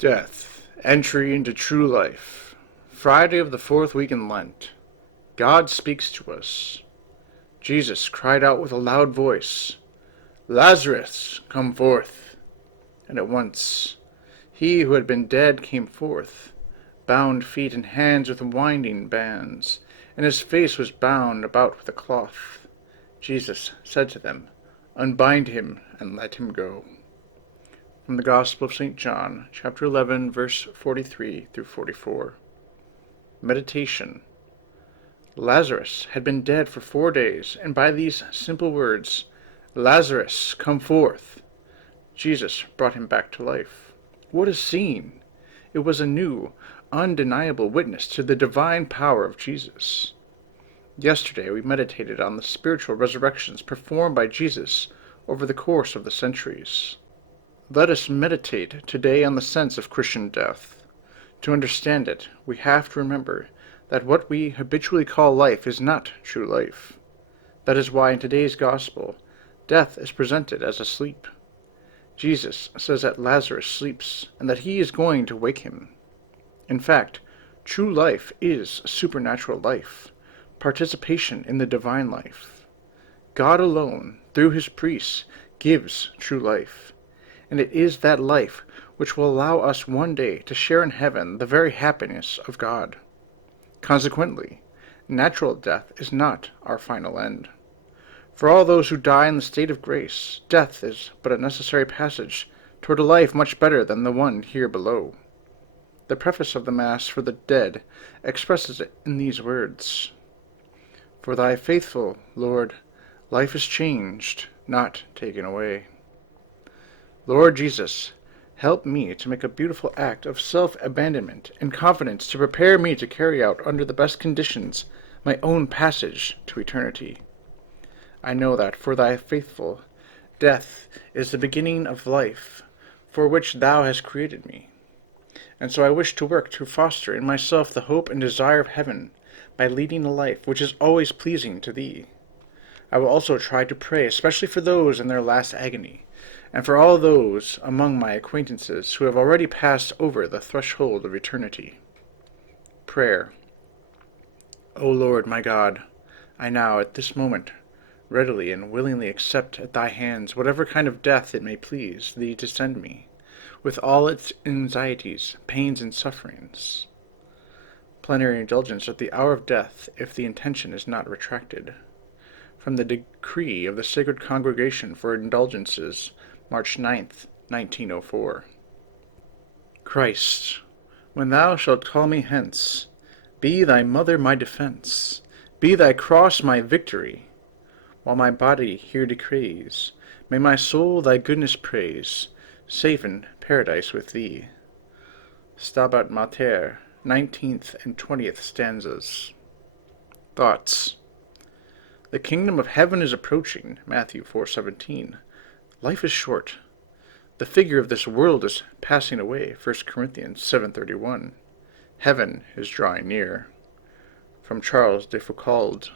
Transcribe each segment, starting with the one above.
Death, entry into true life. Friday of the fourth week in Lent. God speaks to us. Jesus cried out with a loud voice, "Lazarus, come forth!" And at once he who had been dead came forth, bound feet and hands with winding bands, and his face was bound about with a cloth. Jesus said to them, "Unbind him and let him go." From the Gospel of St. John, chapter 11, verse 43 through 44. Meditation. Lazarus had been dead for 4 days, and by these simple words, "Lazarus, come forth," Jesus brought him back to life. What a scene! It was a new, undeniable witness to the divine power of Jesus. Yesterday we meditated on the spiritual resurrections performed by Jesus over the course of the centuries. Let us meditate today on the sense of Christian death. To understand it, we have to remember that what we habitually call life is not true life. That is why in today's Gospel, death is presented as asleep. Jesus says that Lazarus sleeps and that he is going to wake him. In fact, true life is supernatural life, participation in the divine life. God alone, through his priests, gives true life. And it is that life which will allow us one day to share in heaven the very happiness of God. Consequently, natural death is not our final end. For all those who die in the state of grace, death is but a necessary passage toward a life much better than the one here below. The preface of the Mass for the dead expresses it in these words: "For thy faithful, Lord, life is changed, not taken away." Lord Jesus, help me to make a beautiful act of self-abandonment and confidence to prepare me to carry out under the best conditions my own passage to eternity. I know that for thy faithful, death is the beginning of life for which thou hast created me. And so I wish to work to foster in myself the hope and desire of heaven by leading a life which is always pleasing to thee. I will also try to pray especially for those in their last agony, and for all those among my acquaintances who have already passed over the threshold of eternity. Prayer. O Lord my God, I now at this moment readily and willingly accept at thy hands whatever kind of death it may please thee to send me, with all its anxieties, pains, and sufferings. Plenary indulgence at the hour of death, if the intention is not retracted. From the decree of the Sacred Congregation for Indulgences, March 9th, 1904. Christ, when thou shalt call me hence, be thy mother my defense, be thy cross my victory. While my body here decays, may my soul thy goodness praise, safe in paradise with thee. Stabat Mater, 19th and 20th stanzas. Thoughts. The kingdom of heaven is approaching, Matthew 4:17. Life is short. The figure of this world is passing away, 1 Corinthians 7:31. Heaven is drawing near. From Charles de Foucauld.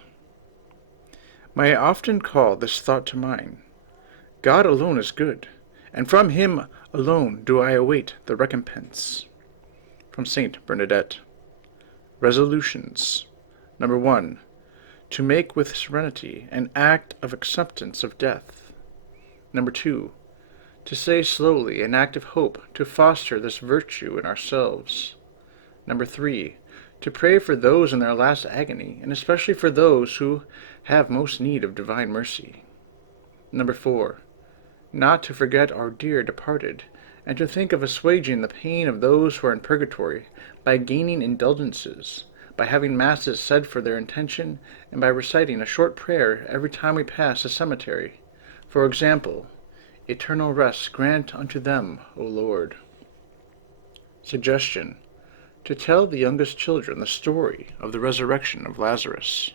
May I often call this thought to mind. God alone is good, and from him alone do I await the recompense. From Saint Bernadette. Resolutions. Number 1. To make with serenity an act of acceptance of death. Number 2. To say slowly an act of hope to foster this virtue in ourselves. Number 3. To pray for those in their last agony, and especially for those who have most need of divine mercy. Number 4. Not to forget our dear departed, and to think of assuaging the pain of those who are in purgatory by gaining indulgences, by having masses said for their intention, and by reciting a short prayer every time we pass a cemetery. For example, eternal rest grant unto them, O Lord. Suggestion. To tell the youngest children the story of the resurrection of Lazarus.